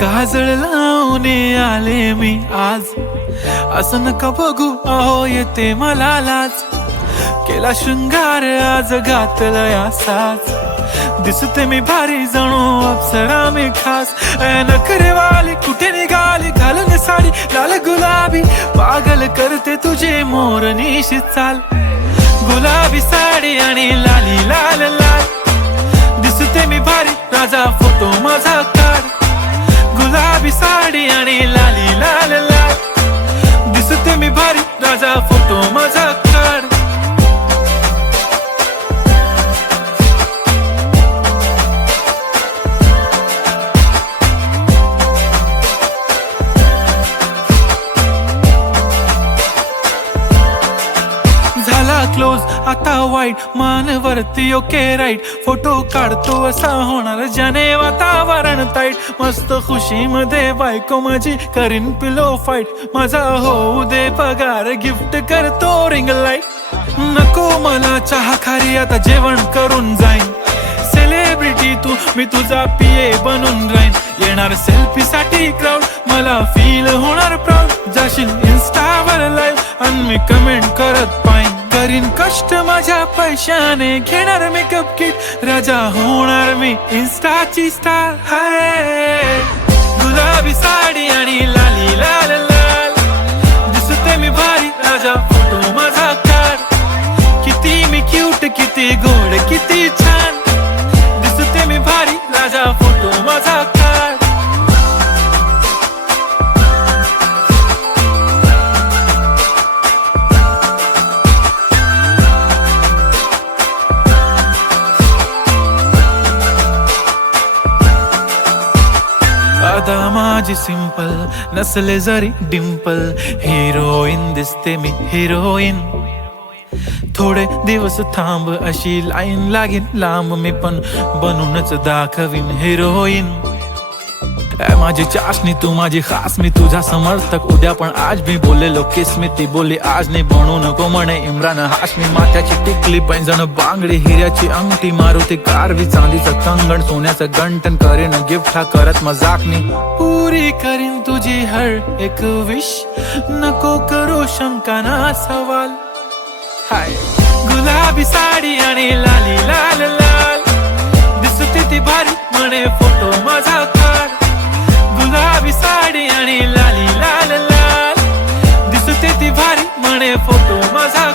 काजळ लावून आले मी आज, असं नका बघू अहो येते मला लाज. केला शृंगार आज घातला साज, दिसते मी भारी जणू अप्सरा मी खास. नखरेवाली कुठे निघाली घालून साडी लाल गुलाबी, पागल करते तुझे मोरनीशी चाल. गुलाबी साडी आणि लाली लाल लाल, दिसते मी भारी राजा फोटो माझा काढ. गुलाबी साडी आणि लाली लाल लाल, दिसते मी भारी राजा फोटो माझा काढ. झाला क्लोज आता वाईट, मानवरती ओके राईट. फोटो काढतो असा होणार ज्याने वातावरण ताईट. मस्त खुशी मध्ये बायको माझी करीन पिलो फाईट. माझा होऊ दे पगार गिफ्ट करतो रिंग लाईट. नको मला चहा खारी आता जेवण करून जाईन. सेलिब्रिटी तू मी तुझा पिये बनून राहीन. येणार सेल्फी साठी क्राऊड मला फील होणार प्राऊड. जाशील इन्स्टावर लाईव्ह आणि मी कमेंट करत पाईन. करीन कष्ट माझ्या पैशाने घेणार मेकअप किट. राजा होणार मी इन्स्टाची स्टार. हाय गुलाबी साडी आणि लाली लाल लाल, दिसते मी भारी राजा फोटो माझा काढ. किती मी क्यूट किती गोड किती छान, दिसते मी भारी राजा फोटो माझा काढ. आता माझी सिंपल नसले जरी डिंपल, हिरोईन दिसते मी हिरोईन. थोडे दिवस थांब अशी लाईन लागेल लांब, मी पण बनूनच दाखवीन हिरोईन. माझी चाशनी तू माझी खास, मी तुझा समर्थक उद्या पण आज मी बोललेलो किस मी. ती बोलली आज नाही बनू नको म्हणे इम्रान हाशमी. माथ्याची टिकली पैंजण बांगडी हिऱ्याची अंगठी, मारुती कारवी चांदीचं कंगण सोन्याचं गंटन. करीन गिफ्ट हा करत मजाकनी, पुरी करीन तुझी हर एक विश. नको करू शंका ना सवाल. हाय गुलाबी साडी आणि लाली लाल लाल, दिसते ती भारी म्हणे फोटो माझा काढ. गुलाबी साडी आणि लाली लाल लाल, दिसते ती भारी म्हणे फोटो माझा.